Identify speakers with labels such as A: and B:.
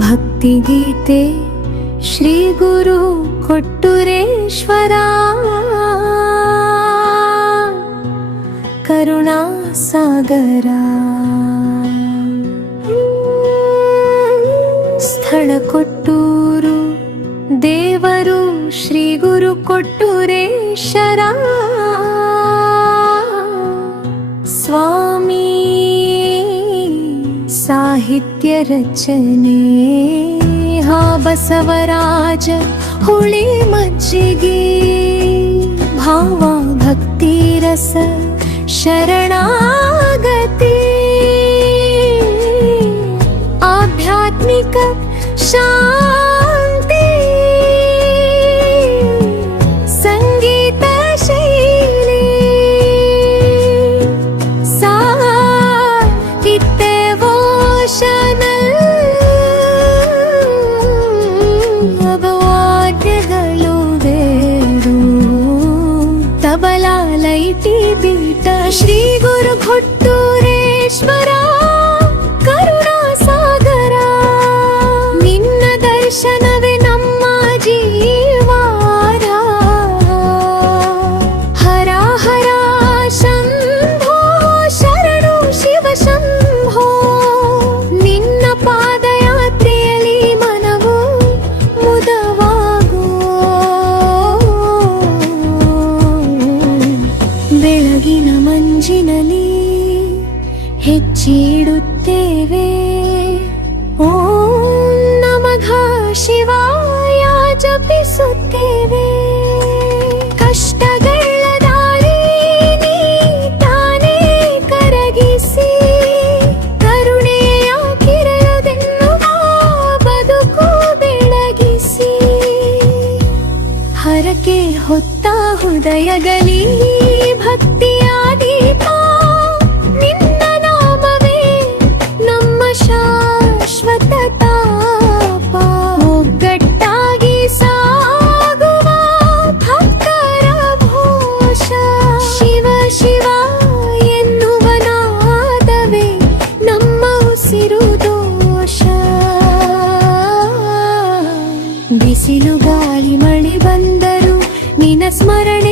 A: भक्तिगीते श्रीगुरु कोट्टुरेश्वरा। करुणासागरा स्थळकोट्टूरु देवरु श्रीगुरु कोटुरश्वरा स्वामी साहित्यरचने हा बसवराज हुळि मज्जिगे भावा भक्तिरस शरणागति आध्यात्मिक शा trigo ಹೆಚ್ಚಿಡುತ್ತೇವೆ. ಓಂ ನಮಃ ಶಿವಾಯ ಜಪಿಸುತ್ತೇವೆ. ಕಷ್ಟಗಳ ದಾರಿ ಕರಗಿಸಿ, ಕರುಣೆಯ ಕಿರಯದೆನ್ನುವ ಬದುಕು ಬೆಳಗಿಸಿ. ಹರಕೆ ಹೊತ್ತ ಹೃದಯಗಲಿ ಸ್ಮರಣೆ